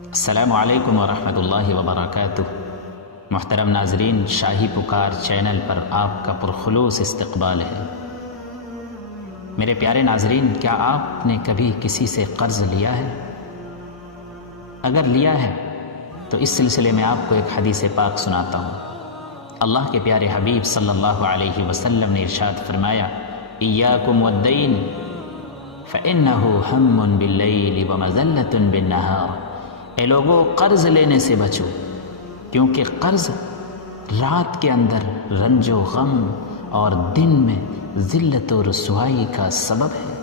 السلام علیکم ورحمۃ اللہ وبرکاتہ۔ محترم ناظرین، شاہی پکار چینل پر آپ کا پرخلوص استقبال ہے۔ میرے پیارے ناظرین، کیا آپ نے کبھی کسی سے قرض لیا ہے؟ اگر لیا ہے تو اس سلسلے میں آپ کو ایک حدیث پاک سناتا ہوں۔ اللہ کے پیارے حبیب صلی اللہ علیہ وسلم نے ارشاد فرمایا، ایاکم والدین فإنہ ہم باللیل ومذلۃ بالنہار۔ اے لوگو، قرض لینے سے بچو، کیونکہ قرض رات کے اندر رنج و غم اور دن میں ذلت و رسوائی کا سبب ہے۔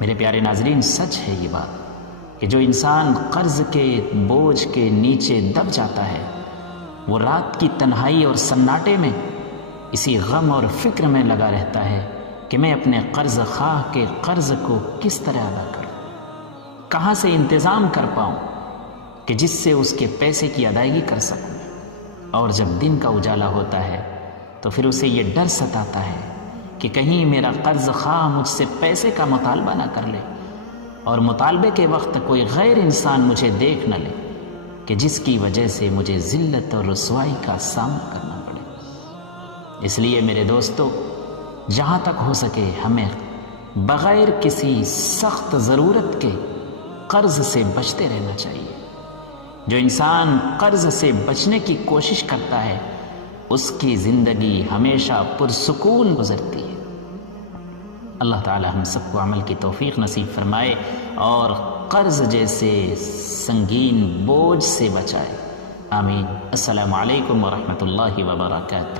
میرے پیارے ناظرین، سچ ہے یہ بات کہ جو انسان قرض کے بوجھ کے نیچے دب جاتا ہے، وہ رات کی تنہائی اور سناٹے میں اسی غم اور فکر میں لگا رہتا ہے کہ میں اپنے قرض خواہ کے قرض کو کس طرح ادا کروں، کہاں سے انتظام کر پاؤں کہ جس سے اس کے پیسے کی ادائیگی کر سکوں۔ اور جب دن کا اجالا ہوتا ہے تو پھر اسے یہ ڈر ستاتا ہے کہ کہیں میرا قرض خواہ مجھ سے پیسے کا مطالبہ نہ کر لے، اور مطالبے کے وقت کوئی غیر انسان مجھے دیکھ نہ لے کہ جس کی وجہ سے مجھے ذلت اور رسوائی کا سامنا کرنا پڑے۔ اس لیے میرے دوستو، جہاں تک ہو سکے ہمیں بغیر کسی سخت ضرورت کے قرض سے بچتے رہنا چاہیے۔ جو انسان قرض سے بچنے کی کوشش کرتا ہے، اس کی زندگی ہمیشہ پرسکون گزرتی ہے۔ اللہ تعالی ہم سب کو عمل کی توفیق نصیب فرمائے اور قرض جیسے سنگین بوجھ سے بچائے۔ آمین۔ السلام علیکم ورحمۃ اللہ وبرکاتہ۔